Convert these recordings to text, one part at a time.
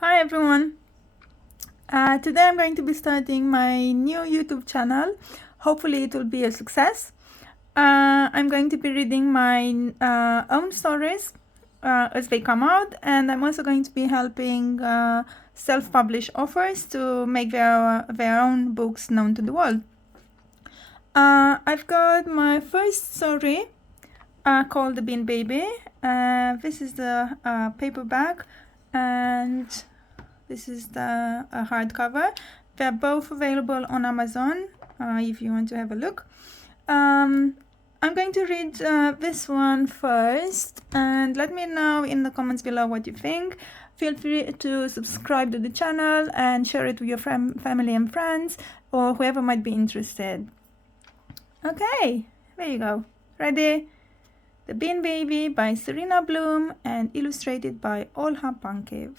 Hi everyone. Today I'm going to be starting my new YouTube channel. Hopefully it will be a success. I'm going to be reading my own stories as they come out, and I'm also going to be helping self-published authors to make their own books known to the world. I've got my first story called The Bean Baby. This is the paperback, and this is the hardcover. They're both available on Amazon if you want to have a look. I'm going to read this one first, and let me know in the comments below what you think. Feel free to subscribe to the channel and share it with your family and friends or whoever might be interested. Okay, there you go. Ready? The Bean Baby by Serena Bloom and illustrated by Olha Pankev.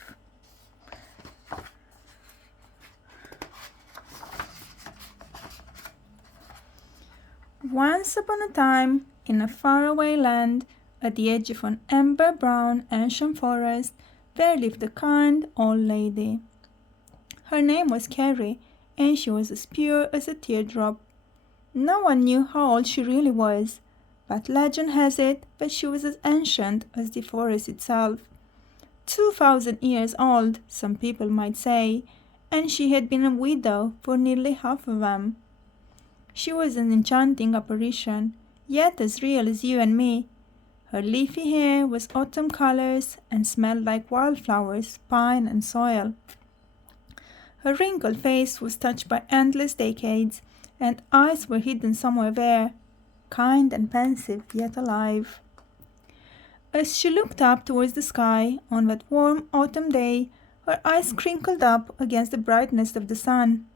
Once upon a time, in a faraway land, at the edge of an amber-brown ancient forest, there lived a kind old lady. Her name was Carrie, and she was as pure as a teardrop. No one knew how old she really was, but legend has it that she was as ancient as the forest itself. 2,000 years old, some people might say, and she had been a widow for nearly half of them. She was an enchanting apparition, yet as real as you and me. Her leafy hair was autumn colors and smelled like wildflowers, pine and soil. Her wrinkled face was touched by endless decades, and eyes were hidden somewhere there, kind and pensive yet alive. As she looked up towards the sky on that warm autumn day, her eyes crinkled up against the brightness of the sun.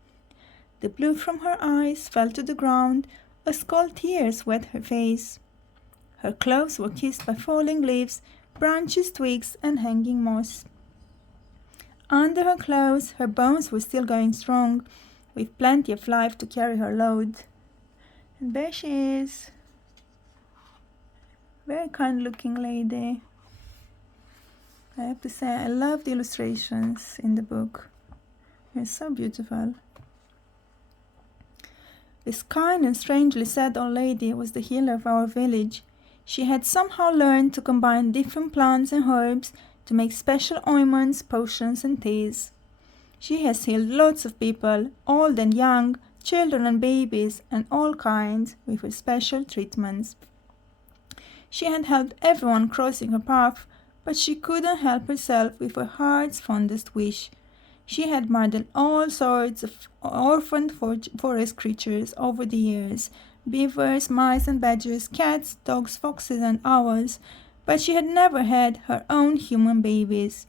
The blue from her eyes fell to the ground as cold tears wet her face. Her clothes were kissed by falling leaves, branches, twigs, and hanging moss. Under her clothes, her bones were still going strong, with plenty of life to carry her load. And there she is. Very kind-looking lady. I have to say, I love the illustrations in the book. They're so beautiful. This kind and strangely sad old lady was the healer of our village. She had somehow learned to combine different plants and herbs to make special ointments, potions, and teas. She has healed lots of people, old and young, children and babies, and all kinds, with her special treatments. She had helped everyone crossing her path, but she couldn't help herself with her heart's fondest wish. She had murdered all sorts of orphaned forest creatures over the years, beavers, mice and badgers, cats, dogs, foxes and owls, but she had never had her own human babies.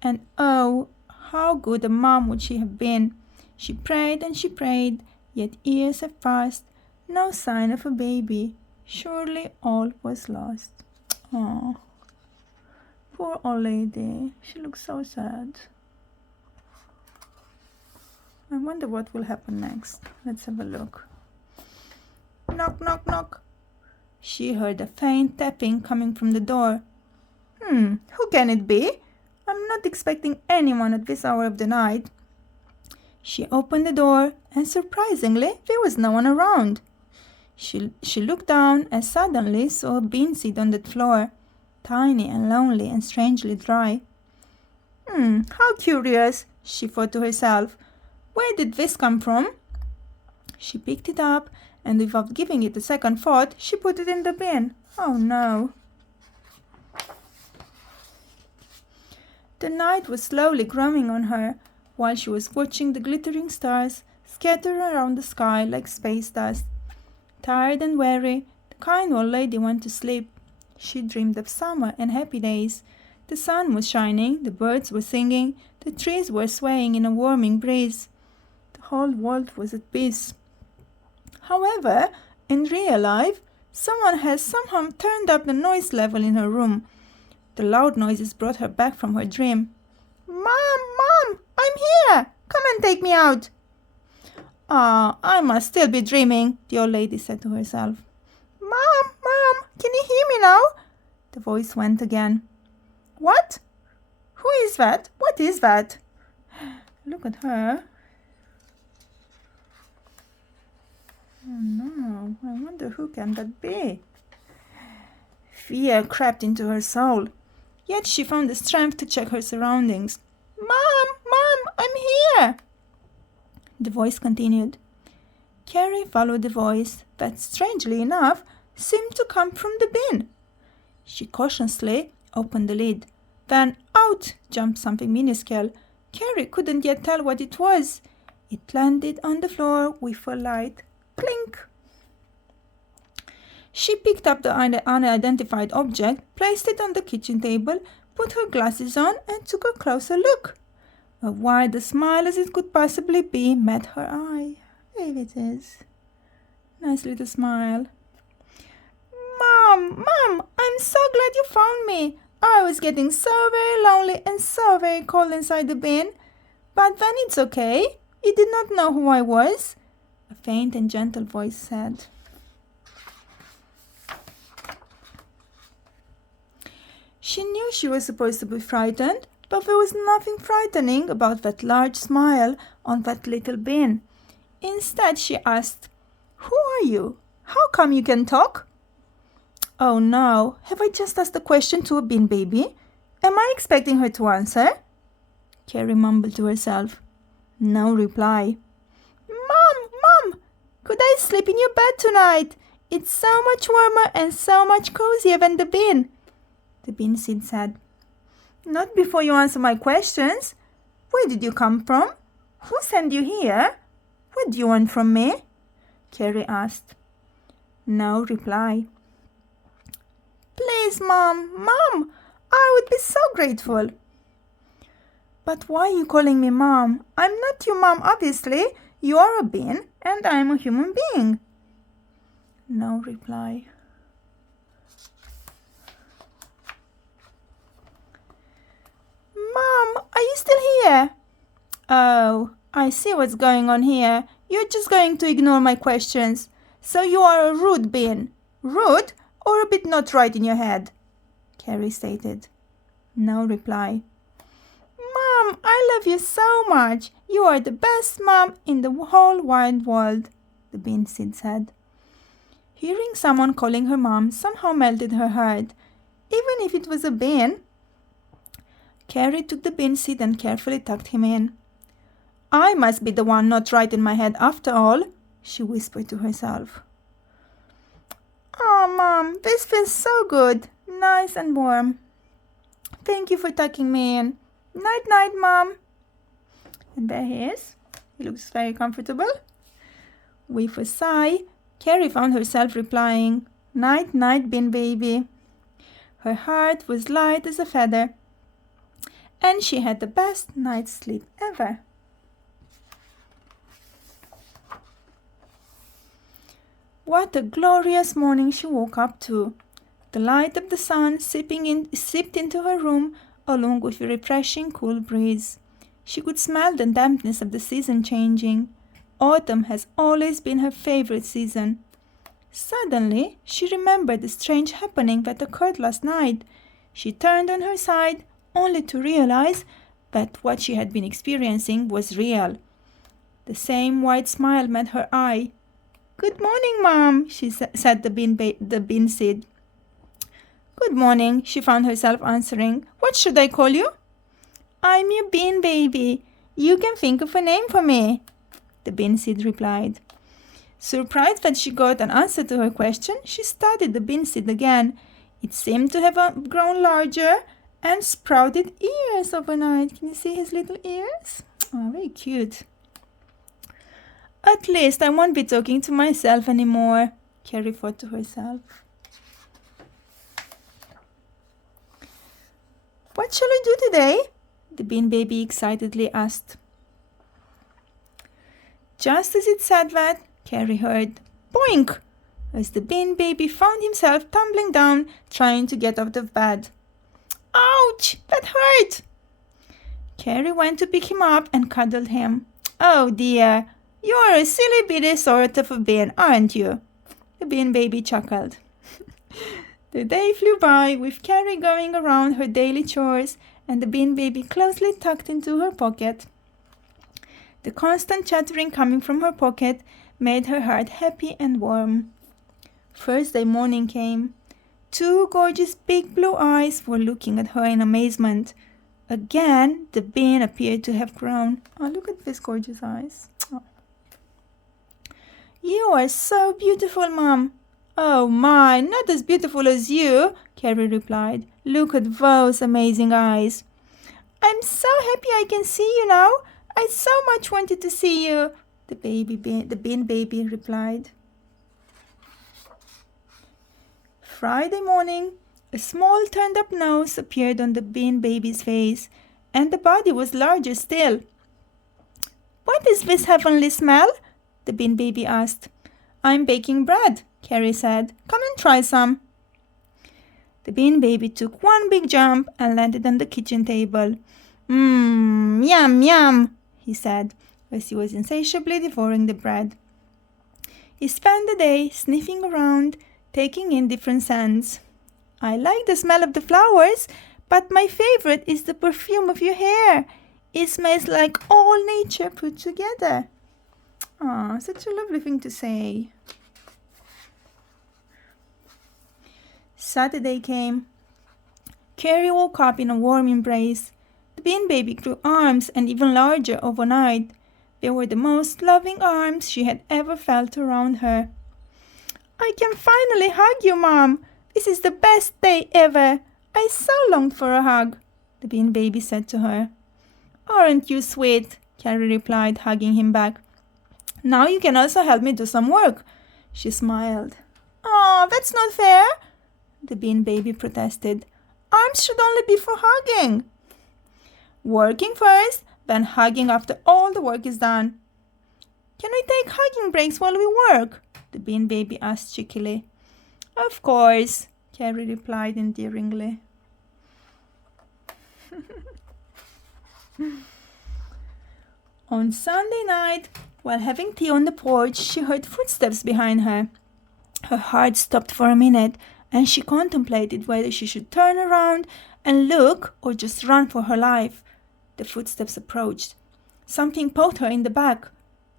And oh, how good a mom would she have been! She prayed and she prayed, yet years have passed, no sign of a baby. Surely all was lost. Oh, poor old lady. She looks so sad. I wonder what will happen next. Let's have a look. Knock, knock, knock. She heard a faint tapping coming from the door. Who can it be? I'm not expecting anyone at this hour of the night. She opened the door, and surprisingly, there was no one around. She looked down and suddenly saw a bean seed on the floor, tiny and lonely and strangely dry. How curious, she thought to herself. Where did this come from? She picked it up, and without giving it a second thought, she put it in the bin. Oh no! The night was slowly growing on her, while she was watching the glittering stars scatter around the sky like space dust. Tired and weary, the kind old lady went to sleep. She dreamed of summer and happy days. The sun was shining, the birds were singing, the trees were swaying in a warming breeze. The whole world was at peace. However, in real life, someone has somehow turned up the noise level in her room. The loud noises brought her back from her dream. Mom, I'm here! Come and take me out! Ah, I must still be dreaming, the old lady said to herself. Mom, can you hear me now? The voice went again. What? Who is that? What is that? Look at her. Oh no, I wonder who can that be? Fear crept into her soul, yet she found the strength to check her surroundings. Mom, I'm here! The voice continued. Carrie followed the voice, that strangely enough seemed to come from the bin. She cautiously opened the lid. Then out jumped something minuscule. Carrie couldn't yet tell what it was. It landed on the floor with a light clink. She picked up the unidentified object, placed it on the kitchen table, put her glasses on, and took a closer look. A wide smile as it could possibly be met her eye. Here it is. Nice little smile. Mom, I'm so glad you found me. I was getting so very lonely and so very cold inside the bin. But then it's okay. You did not know who I was, a faint and gentle voice said. She knew she was supposed to be frightened, but there was nothing frightening about that large smile on that little bin. Instead, she asked, "Who are you? How come you can talk?" Oh no, have I just asked a question to a bin baby? Am I expecting her to answer? Carrie mumbled to herself. No reply. Mom, could I sleep in your bed tonight? It's so much warmer and so much cozier than the bin. The bin seed said. Not before you answer my questions. Where did you come from? Who sent you here? What do you want from me? Carrie asked. No reply. Please, Mom, I would be so grateful. But why are you calling me Mom? I'm not your mom, obviously. You are a bin, and I'm a human being. No reply. Mom, are you still here? Oh, I see what's going on here. You're just going to ignore my questions. So you are a rude bin. Rude or a bit not right in your head? Carrie stated. No reply. Mom, I love you so much. You are the best mom in the whole wide world, the bin seed said. Hearing someone calling her mom somehow melted her heart, even if it was a bin. Carrie took the bin seed and carefully tucked him in. I must be the one not right in my head after all, she whispered to herself. Oh, Mom, this feels so good, nice and warm. Thank you for tucking me in. Night-night, Mom. And there he is. He looks very comfortable. With a sigh, Carrie found herself replying, Night-night, bin baby. Her heart was light as a feather, and she had the best night's sleep ever. What a glorious morning she woke up to. The light of the sun seeped into her room along with a refreshing cool breeze. She could smell the dampness of the season changing. Autumn has always been her favorite season. Suddenly, she remembered the strange happening that occurred last night. She turned on her side, only to realize that what she had been experiencing was real. The same wide smile met her eye. Good morning, Mom, she said the bin seed. Good morning, she found herself answering. What should I call you? I'm your bin baby. You can think of a name for me, the bin seed replied. Surprised that she got an answer to her question, she studied the bin seed again. It seemed to have grown larger and sprouted ears overnight. Can you see his little ears? Oh, very cute. At least I won't be talking to myself anymore, Carrie thought to herself. What shall I do today? The bin baby excitedly asked. Just as it said that, Carrie heard boink as the bin baby found himself tumbling down, trying to get out of bed. Ouch! That hurt! Carrie went to pick him up and cuddled him. Oh dear, you're a silly bitty sort of a bin, aren't you? The bin baby chuckled. The day flew by with Carrie going around her daily chores and the bean baby closely tucked into her pocket. The constant chattering coming from her pocket made her heart happy and warm. Thursday morning came. 2 gorgeous big blue eyes were looking at her in amazement. Again, the bean appeared to have grown. Oh, look at these gorgeous eyes. Oh. You are so beautiful, Mom. Oh my, not as beautiful as you, Carrie replied. Look at those amazing eyes. I'm so happy I can see you now. I so much wanted to see you, the bean baby replied. Friday morning, a small turned-up nose appeared on the bean baby's face, and the body was larger still. What is this heavenly smell? The bean baby asked. I'm baking bread, Carrie said. Come and try some. The bean baby took one big jump and landed on the kitchen table. Yum, yum, he said, as he was insatiably devouring the bread. He spent the day sniffing around, taking in different scents. I like the smell of the flowers, but my favorite is the perfume of your hair. It smells like all nature put together. Ah, such a lovely thing to say. Saturday came. Carrie woke up in a warm embrace. The bean baby grew arms and even larger overnight. They were the most loving arms she had ever felt around her. I can finally hug you, Mom. This is the best day ever. I so longed for a hug, the bean baby said to her. Aren't you sweet? Carrie replied, hugging him back. Now you can also help me do some work, she smiled. Oh, that's not fair, the bean baby protested. Arms should only be for hugging. Working first, then hugging after all the work is done. Can we take hugging breaks while we work? The bean baby asked cheekily. Of course, Carrie replied endearingly. On Sunday night, while having tea on the porch, she heard footsteps behind her. Her heart stopped for a minute, and she contemplated whether she should turn around and look or just run for her life. The footsteps approached. Something poked her in the back.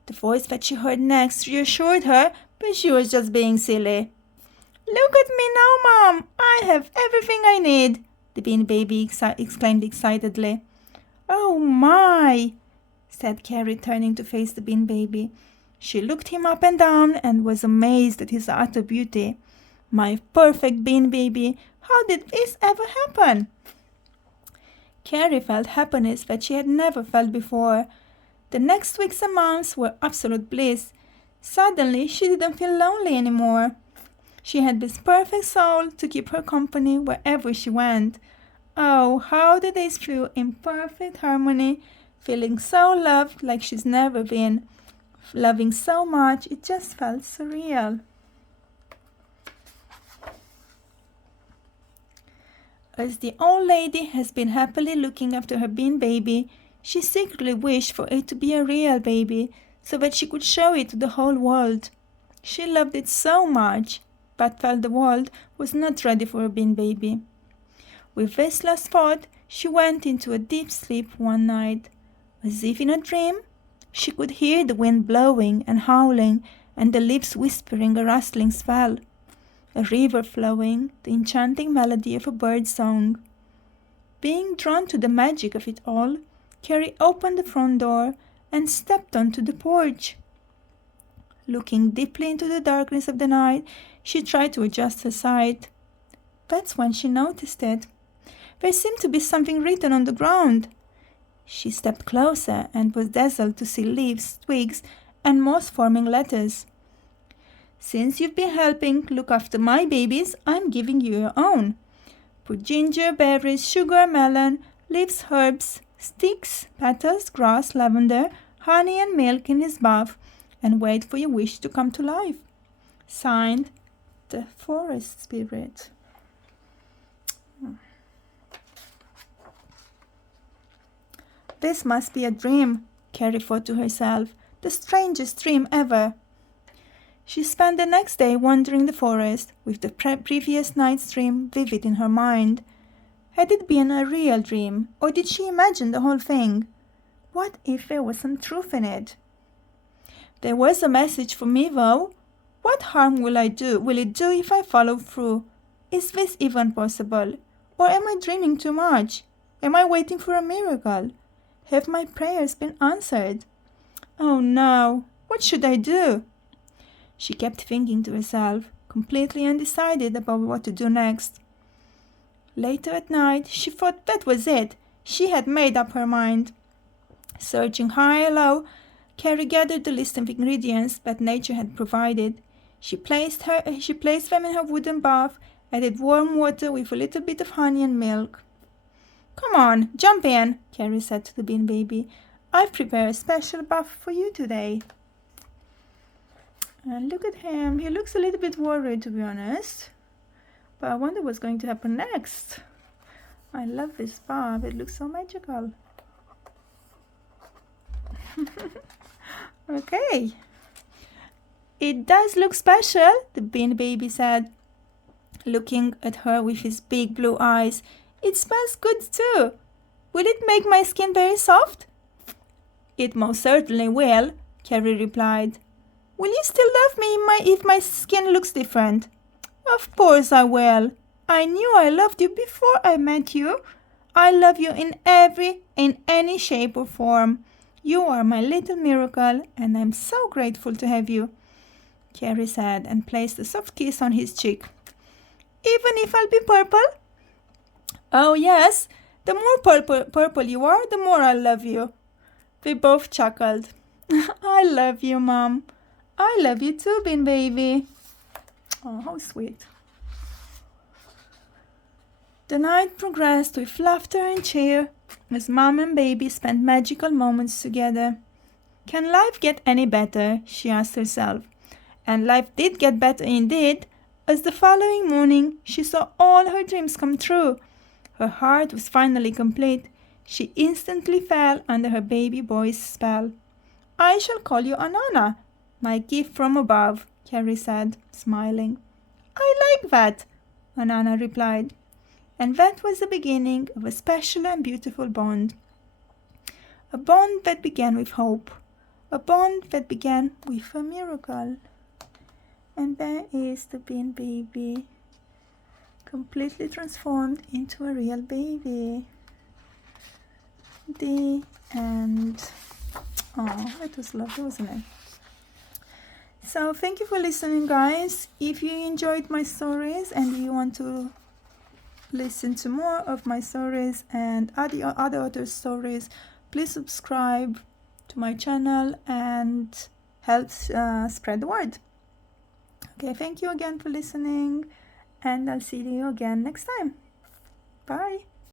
The voice that she heard next reassured her, but she was just being silly. Look at me now, Mom. I have everything I need, the bean baby exclaimed excitedly. Oh my, said Carrie, turning to face the bean baby. She looked him up and down and was amazed at his utter beauty. My perfect bean baby, how did this ever happen? Carrie felt happiness that she had never felt before. The next weeks and months were absolute bliss. Suddenly, she didn't feel lonely anymore. She had this perfect soul to keep her company wherever she went. Oh, how the days flew in perfect harmony, feeling so loved like she's never been. Loving so much, it just felt surreal. As the old lady has been happily looking after her bean baby, she secretly wished for it to be a real baby, so that she could show it to the whole world. She loved it so much, but felt the world was not ready for a bean baby. With this last thought, she went into a deep sleep one night. As if in a dream, she could hear the wind blowing and howling, and the leaves whispering a rustling spell. A river flowing, the enchanting melody of a bird's song. Being drawn to the magic of it all, Carrie opened the front door and stepped onto the porch. Looking deeply into the darkness of the night, she tried to adjust her sight. That's when she noticed it. There seemed to be something written on the ground. She stepped closer and was dazzled to see leaves, twigs, and moss-forming letters. Since you've been helping look after my babies, I'm giving you your own. Put ginger, berries, sugar, melon, leaves, herbs, sticks, petals, grass, lavender, honey and milk in his bath, and wait for your wish to come to life. Signed, the Forest Spirit. This must be a dream, Carrie thought to herself, the strangest dream ever. She spent the next day wandering the forest, with the previous night's dream vivid in her mind. Had it been a real dream, or did she imagine the whole thing? What if there was some truth in it? There was a message for me, though. What harm will it do if I follow through? Is this even possible? Or am I dreaming too much? Am I waiting for a miracle? Have my prayers been answered? Oh no, what should I do? She kept thinking to herself, completely undecided about what to do next. Later at night, she thought that was it. She had made up her mind. Searching high and low, Carrie gathered the list of ingredients that nature had provided. She placed them in her wooden bath, added warm water with a little bit of honey and milk. Come on, jump in, Carrie said to the bean baby. I've prepared a special bath for you today. And look at him. He looks a little bit worried, to be honest. But I wonder what's going to happen next. I love this bath. It looks so magical. Okay. It does look special, the bean baby said, looking at her with his big blue eyes. It smells good too. Will it make my skin very soft? It most certainly will, Carrie replied. Will you still love me if my skin looks different? Of course I will. I knew I loved you before I met you. I love you in any shape or form. You are my little miracle, and I'm so grateful to have you, Carrie said, and placed a soft kiss on his cheek. Even if I'll be purple? Oh yes, the more purple you are, the more I love you. They both chuckled. I love you, Mom. I love you too, Bean Baby. Oh, how sweet. The night progressed with laughter and cheer as Mom and Baby spent magical moments together. Can life get any better? She asked herself. And life did get better indeed, as the following morning she saw all her dreams come true. Her heart was finally complete. She instantly fell under her baby boy's spell. I shall call you Anana, my gift from above, Carrie said, smiling. I like that, Anana replied. And that was the beginning of a special and beautiful bond. A bond that began with hope. A bond that began with a miracle. And there is the bean baby, completely transformed into a real baby. The end. Oh, it was lovely, wasn't it? So thank you for listening, guys. If you enjoyed my stories and you want to listen to more of my stories and other authors' stories, please subscribe to my channel and help spread the word. Okay, thank you again for listening, and I'll see you again next time. Bye.